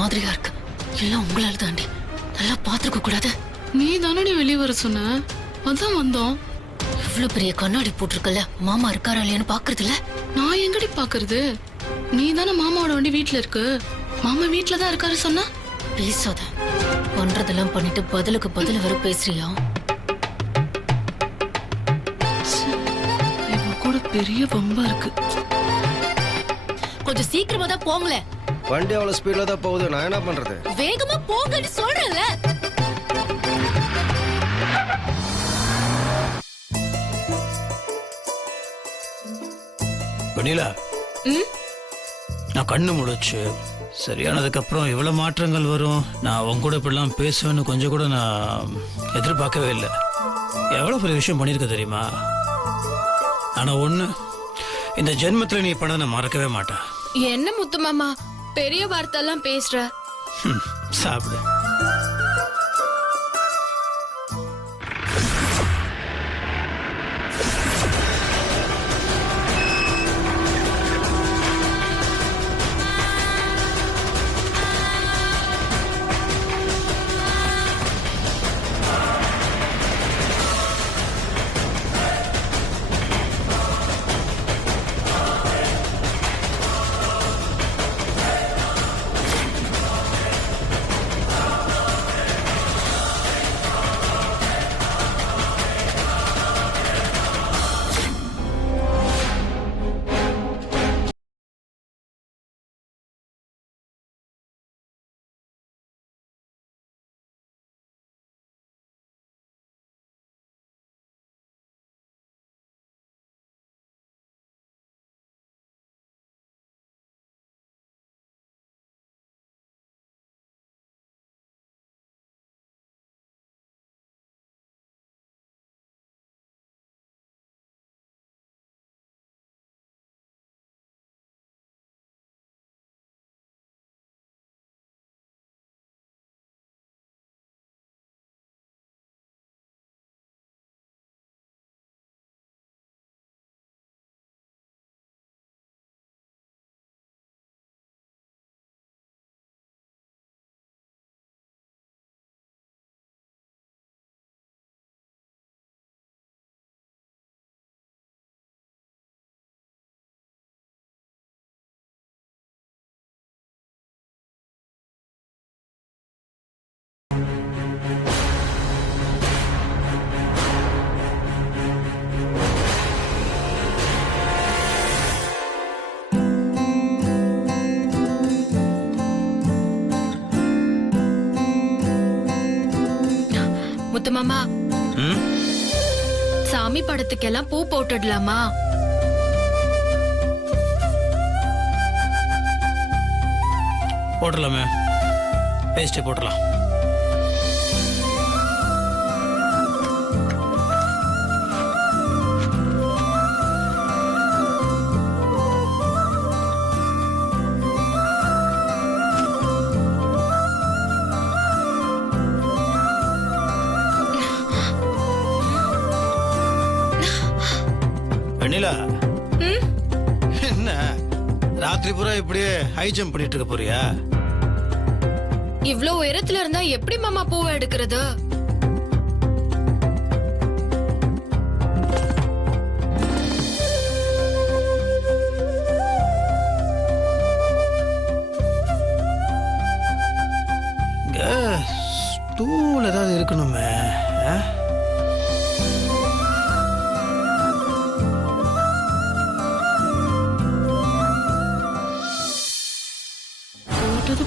மாதிரியா இருக்கு. எல்லாம் உங்களால தாண்டி. நல்லா பாத்துருக்க கூடாது. நீ தானடி வெளியே வர சொன்ன, அதான் வந்தோம். இவ்வளவு பெரிய கண்ணாடி போட்டிருக்கல, மாமா இருக்காரா இல்லையான்னு பாக்குறது இல்ல. நான் எங்கடி பாக்குறது? நீ தானே மாமாவோட வண்டி வீட்டுல இருக்கு, மாமா வீட்டுல தான் இருக்காரு சொன்னா. பேசாத. பண்றதெல்லாம் பண்ணிட்டு பதிலுக்கு பதில் வர பேசுறியா? இவ கூட பெரிய பம்பா இருக்கு. கொஞ்சம் சீக்கிரமா தான் போங்களேன். வண்டி அவ்வளவு ஸ்பீட்ல தான் போகுது, நான் என்ன பண்றது? வேகமா போங்கன்னு சொல்றேன்ல. வெண்ணிலா, நான் கண்ணு முழிச்சு சரியானதுக்கு அப்புறம் இவ்வளவு மாற்றங்கள் வரும், நான் உன் கூட இப்படிலாம் பேசுவேன்னு கொஞ்சம் கூட நான் எதிர்பார்க்கவே இல்லை. எவ்வளவு பெரிய விஷயம் பண்ணியிருக்க தெரியுமா? ஆனா ஒண்ணு, இந்த ஜென்மத்துல நீ பண்ணதை நான் மறக்கவே மாட்டேன். என்ன முத்து மாமா பெரிய வார்த்தை எல்லாம் பேசுற? சாப்பிடு. முத்து மாமா, சாமி படத்துக்கெல்லாம் பூ போட்டுடலாமா? போட்டுடலாமே, பேஸ்ட் போட்டுடலாம். வெண்ணிலா, என்ன ராத்திரி பூரா இப்படியே ஹை ஜம்ப் பண்ணிட்டு இருக்க போறியா? இவ்ளோ உயரத்துல இருந்தா எப்படி மாமா பூவை எடுக்கிறது? இங்க ஸ்டூல் ஏதாவது இருக்கணுமே.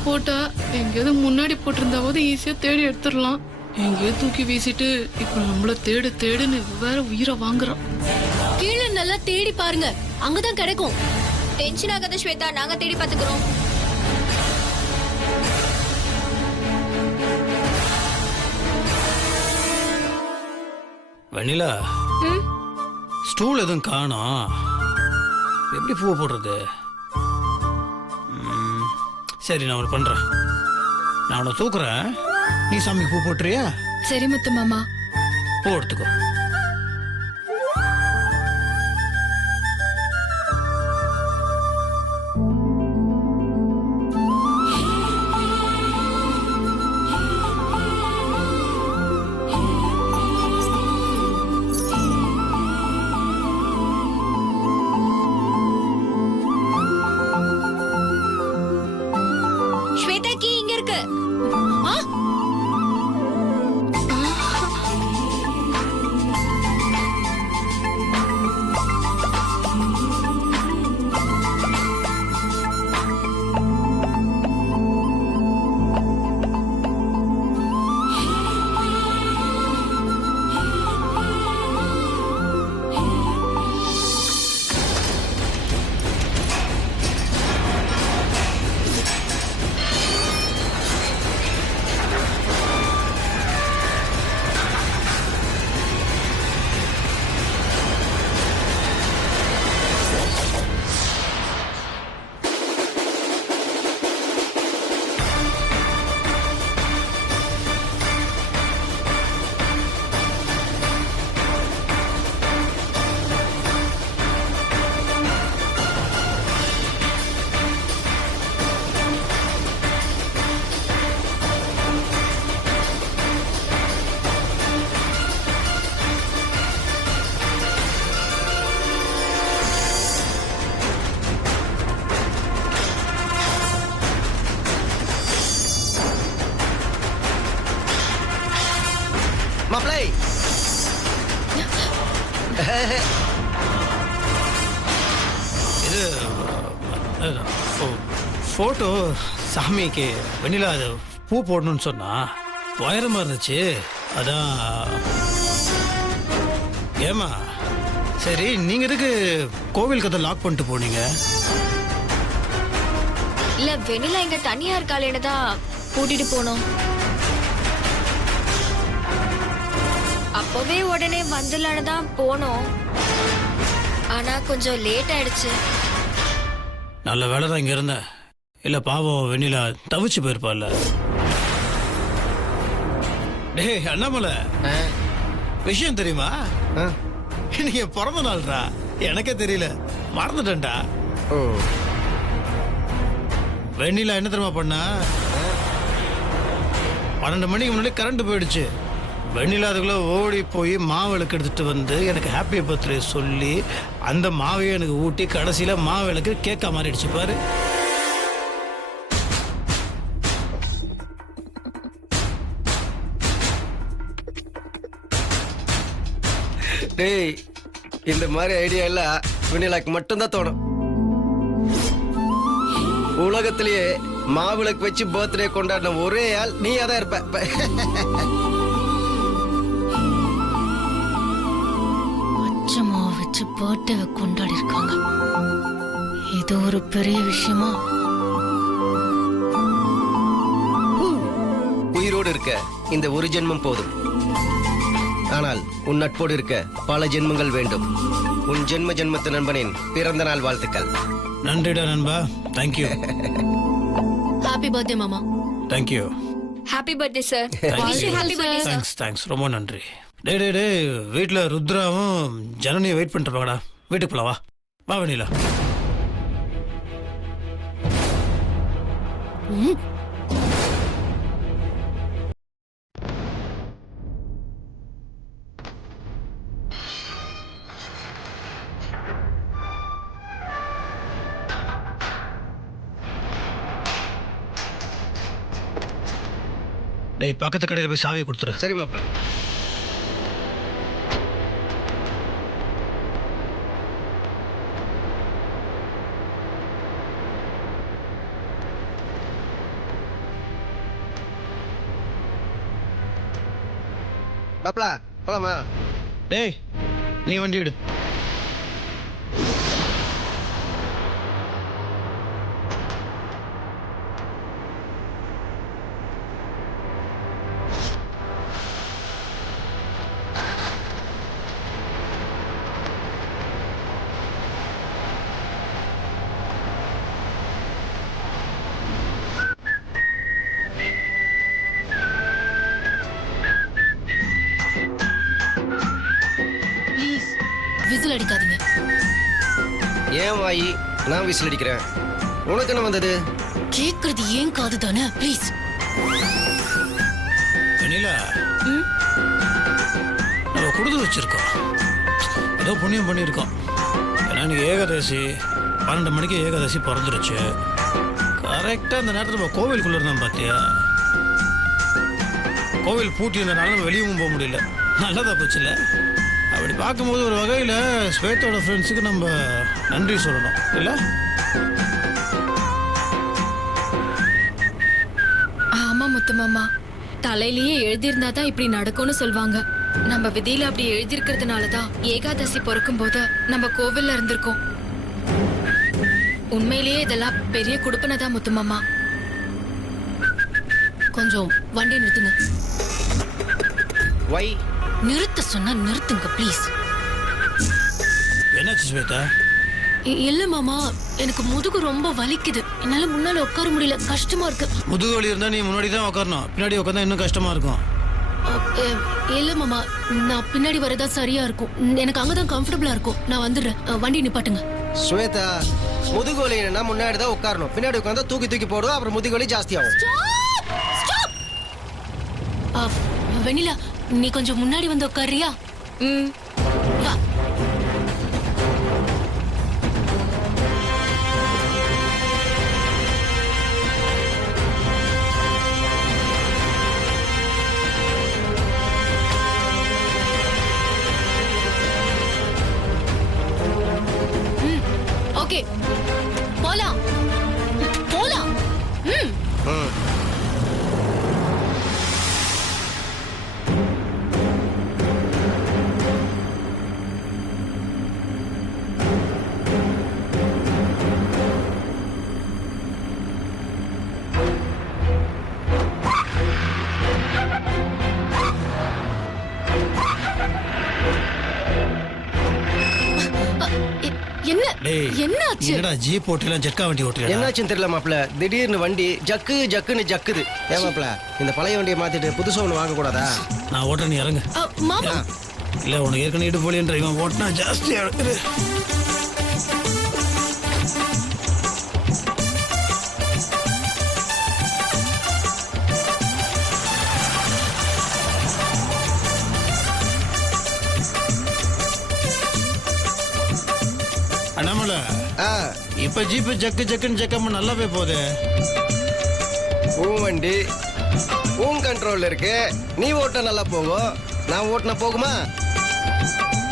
போட்டா எங்கேயாவது முன்னாடி போட்டிருந்தாவது ஈஸியா தேடி எடுத்துடலாம். எங்கேயோ தூக்கி வீசிட்டு இப்ப நம்மள தேடு தேடுன்னு வேற உயிரை வாங்குறோம். கீழே நல்லா தேடி பாருங்க, அங்கதான் கிடைக்கும். டென்ஷன் ஆகாத ஸ்வேதா, நாங்க தேடி பாத்துக்கிறோம். வெண்ணிலா, ஸ்டூல் எதுவும் காணோம், எப்படி பூ போடுறது? சரி, நான் ஒன்று பண்றேன். நான் உன்னை தூக்குறேன், நீ சாமிக்கு பூ போட்டுறியா? சரி முத்து மாமா. பூ எடுத்துக்கோ. மாப்பிளை இது ஃபோட்டோ சாமிக்கு வெண்ணிலா அது பூ போடணும்னு சொன்னா உயரமா இருந்துச்சு அதான். ஏமா சரி நீங்க எதுக்கு கோவில் கதை லாக் பண்ணிட்டு போனீங்க? இல்ல வெண்ணிலா இங்க தனியா இருக்காளேன்னு தான் கூட்டிட்டு போனோம். அப்பவே உடனே வந்துடலான்னு தான் போனோம். ஆனா கொஞ்சம் லேட் ஆயிடுச்சு. நல்ல வேலை தான் இங்க இருந்தேன். இல்ல பாவம் வெண்ணிலா தவிச்சு போயிருப்பாள்ல. டேய் அண்ணாமலை, விஷயம் தெரியுமா? இன்னைக்கு என் பிறந்த நாள்ரா. எனக்கே தெரியல, மறந்துட்டேன்டா. ஓ வெண்ணிலா என்ன தெரியுமா பண்ணா? 12 மணிக்கு முன்னாடி கரண்ட் போயிடுச்சு. வெண்ணிலா அதுக்குள்ள ஓடி போய் மாவிளக்கு எடுத்துட்டு வந்து எனக்கு ஹாப்பி பர்த்டே சொல்லி அந்த மாவையை எனக்கு ஊட்டி கடைசியில மாவிளக்கு கேக்கா மாறிடுச்சு பாரு. டேய் இந்த மாதிரி ஐடியா எல்லாம் வெண்ணிலாக்கு மட்டும்தான் தோணும். உலகத்திலேயே மாவிளக்கு வச்சு பர்த்டே கொண்டாடின ஒரே ஆள் நீயா தான் இருப்ப. அச்சமா வச்சு பர்த்டேவை கொண்டாடி இருக்காங்க. இது ஒரு பெரிய விஷயமா? உயிரோடு இருக்க இந்த ஒரு ஜென்மம் போதும். ஆனால் உன் நட்போடு இருக்க பல ஜென்மங்கள் வேண்டும். உன் ஜென்மத்து நண்பனின் பிறந்த நாள் வாழ்த்துக்கள். நன்றிடா நண்பா. தேங்க்யூ. ஹாப்பி பர்த்டே மாமா. Thank you. Happy birthday sir. Wish you happy birthday sir. Thanks thanks, ரொம்ப நன்றி. டே டே டே வீட்டில் ருத்ராவும் ஜனனியும் வெயிட் பண்ணிட்டு இருப்பாங்கடா. வீட்டுக்கு போலாம், வா வா வெண்ணிலா. டேய் பக்கத்து கடையில் போய் சாவியை கொடுத்துரு. சரி மாப்பிள. மாப்பிள போலாமா? டேய் நீ வண்டி எடு. ப்ளீஸ் விசில் அடிக்காதீங்க. ஏன் வாயி நான் விசில் அடிக்கிறேன், உனக்கு என்ன வந்தது? கேக்குறது ஏன் காது தானே. ப்ளீஸ். வெண்ணிலா நம்ம கொடுத்து வச்சிருக்கோம், ஏதோ புண்ணியம் பண்ணியிருக்கோம். ஏன்னா இன்னைக்கு ஏகாதசி, 12 மணிக்கு ஏகாதசி பிறந்துருச்சு. கரெக்டாக அந்த நேரத்தில் நம்ம கோவிலுக்குள்ளே இருந்தோம் பார்த்தியா. கோவில் பூட்டி இருந்தனால நம்ம வெளியவும் போக முடியல. நல்லதா போச்சுல்ல. அப்படி பார்க்கும்போது ஒரு வகையில் ஸ்வேதோட ஃப்ரெண்ட்ஸுக்கு நம்ம நன்றி சொல்லணும் இல்லை? ஆமா முத்து மாமா, தலையிலேயே எழுதியிருந்தா தான் இப்படி நடக்கும்னு சொல்வாங்க. நம்ம விதியில அப்படி எழுதியிருக்கிறதுனால தான் ஏகாதசி பிறக்கும் போது நம்ம கோவில்ல இருந்திருக்கோம். உண்மையிலேயே இதெல்லாம் பெரிய குடுப்பனை தான் முத்து மாமா. கொஞ்சம் வண்டி நிறுத்துங்க. வை நிறுத்த சொன்னா நிறுத்துங்க ப்ளீஸ். என்னாச்சு ஸ்வேதா? இல்ல மாமா, எனக்கு முதுகு ரொம்ப வலிக்குது. என்னால முன்னால உட்கார முடியல, கஷ்டமா இருக்கு. முதுகு வலி இருந்தால் நீ முன்னாடி தான் உட்காரணும், பின்னாடி உட்காந்தா இன்னும் கஷ்டமாக இருக்கும். இல்ல மாமா, நான் பின்னாடி வரதா சரியா இருக்கும். எனக்கு அங்கதான் கம்ஃபர்டபுளா இருக்கும். நான் வந்துடுறேன், வண்டி நிப்பாட்டுங்க. ஸ்வேதா, முதுகு வலி என்னன்னா முன்னாடி தான் உட்காரணும், பின்னாடி உட்காந்தா தூக்கி தூக்கி போடுவோம், அப்புறம் முதுகு வலி ஜாஸ்தி ஆகும். வெண்ணிலா, நீ கொஞ்சம் முன்னாடி வந்து உட்காரியா? வா. டேய் என்னாச்சு? என்னடா ஜீப் ஓட்டலாம் ஜெட்கா வண்டி ஓட்டலாம் என்னாச்சுன்னு தெரியல மாப்பிள, திடீர்னு வண்டி ஜக்குன்னு ஜக்குது. ஏன் மாப்பிள, இந்த பழைய வண்டியை மாத்திட்டு புதுசா ஒன்று வாங்க கூடாதா? நான் ஓட்ட நீ இறங்கு. மாமா இல்ல உனக்கு ஏற்கனவே இடு போலியன்ற இவன் ஓட்டினா ஜாஸ்தியா இருக்குது. அண்ணாமலை ஆ, இப்ப ஜீப் ஜக்குன்னு ஜக்கம்மா நல்லாவே போகுது. உன் வண்டி உன் கண்ட்ரோல்ல இருக்கு. நீ ஓட்ட நல்லா போகும், நான் ஓட்டின போகுமா?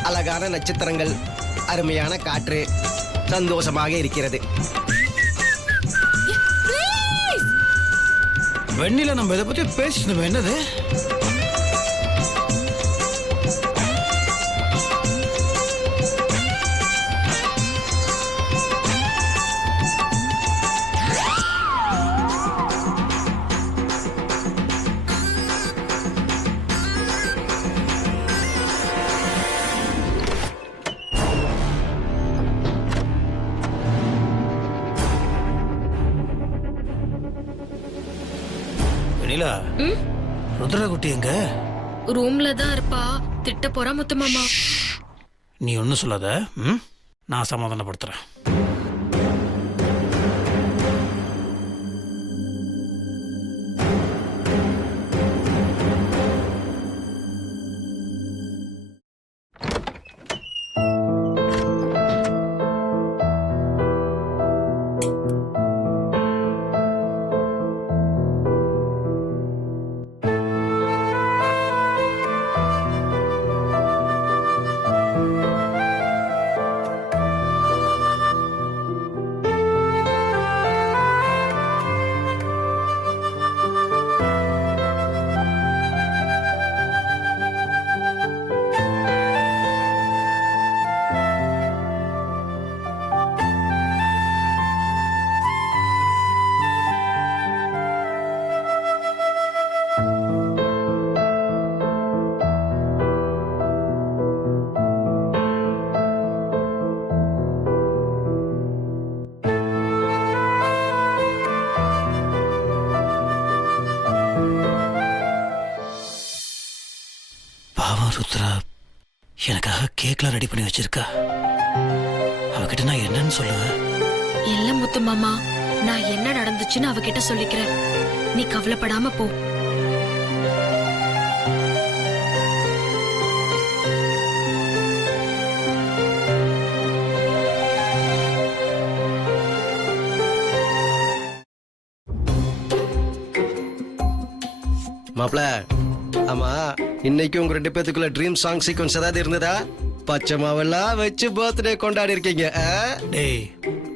அழகான நட்சத்திரங்கள், அருமையான காற்று, சந்தோஷமாக இருக்கிறது. வெண்ணில நம்ம இதை பத்தி பேசினோம். என்னது வெண்ணிலா? ருத்ரகுட்டி எங்க? ரூம்ல தான் இருப்பா. திட்ட போறா முத்து மாமா. நீ ஒன்றும் சொல்லாத. நான் சமாதானப்படுத்துறேன். ருத்ரா எனக்காக கேக்லாம் ரெடி பண்ணி வச்சிருக்கா. அவகிட்ட நான் என்னன்னு சொல்லுவேன்? இல்ல முத்து மாமா, நான் என்ன நடந்துச்சுன்னு அவகிட்ட சொல்லிக்கிறேன். நீ கவலைப்படாம போ. மாப்பிள, ஆமா இன்னைக்கு உங்க 2 பேத்துக்குள்ள ட்ரீம் சாங் சீக்வன்ஸ் ஏதாவது இருந்ததா? பச்சை மாவெல்லாம் வச்சு பர்த்டே கொண்டாடி இருக்கீங்க. டேய்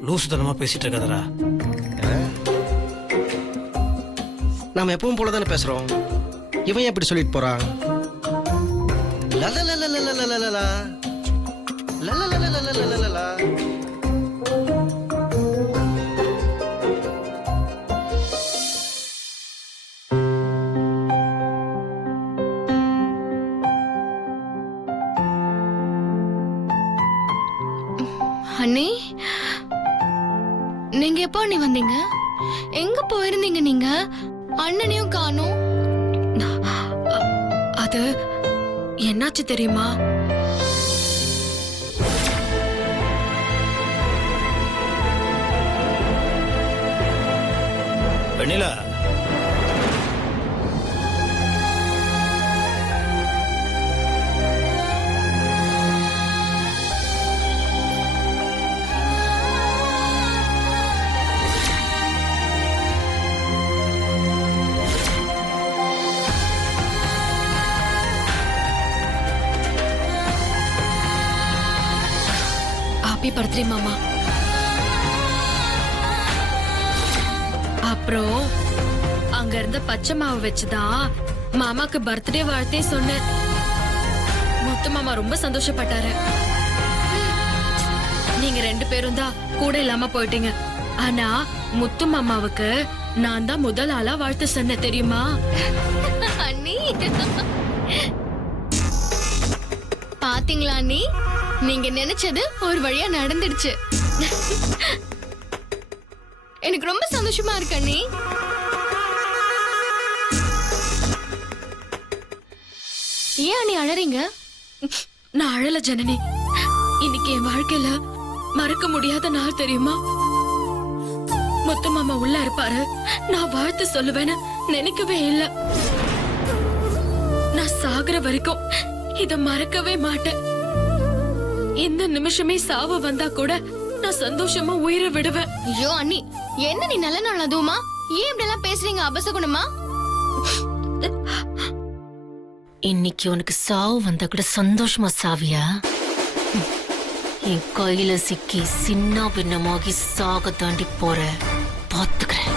லூசுத்தனமா பேசிட்டு இருக்காதடா. நாம எப்பவும் போலதானே பேசுறோம். இவன் எப்படி சொல்லிட்டு போறான்? லலலலலலலலலலா. லலலலலலலலலலா. அண்ணி, நீங்க எப்போ அண்ணி வந்தீங்க? எங்க போயிருந்தீங்க நீங்க? அண்ணனையும் காணோம். அது என்னாச்சு தெரியுமா? வெண்ணிலா, ஹாப்பி பர்த்டே மாமா. அப்புறம் அங்க இருந்த பச்சை மாவு வச்சுதான் மாமாக்கு பர்த்டே வாழ்த்தே சொன்னேன். முத்து மாமா ரொம்ப சந்தோஷப்பட்டாரு. நீங்க 2 பேரும் தான் கூட இல்லாம போயிட்டீங்க. ஆனா முத்து மாமாவுக்கு நான் தான் முதல் ஆளா வாழ்த்து சொன்னேன் தெரியுமா? அண்ணி பாத்தீங்களா அண்ணி, நீங்க நினைச்சது ஒரு வழியா நடந்துடுச்சு. எனக்கு ரொம்ப சந்தோஷமா இருக்கு அண்ணி. ஏன் அண்ணி அழறீங்க? நான் அழல ஜனனி. இன்னைக்கு என் வாழ்க்கையில மறக்க முடியாத நாள் தெரியுமா? முத்து மாமா உள்ள இருப்பாரு, நான் வாழ்த்து சொல்லுவேன்னு நினைக்கவே இல்ல. நான் சாகுற வரைக்கும் இத மறக்கவே மாட்டேன். இந்த நிமிஷமே சாவு வந்தா கூட நான் சந்தோஷமா உயிரை விடுவேன். ஐயோ அண்ணி, என்ன நீ நல்ல நாள் அதுவுமா? ஏன் இப்படி எல்லாம் பேசுறீங்க அபசகுணமா? இன்னைக்கு உனக்கு சாவு வந்தா கூட சந்தோஷமா சாவியா? என் கையில சிக்கி சின்ன பின்னமாகி சாக தாண்டி போற பாத்துக்கிறேன்.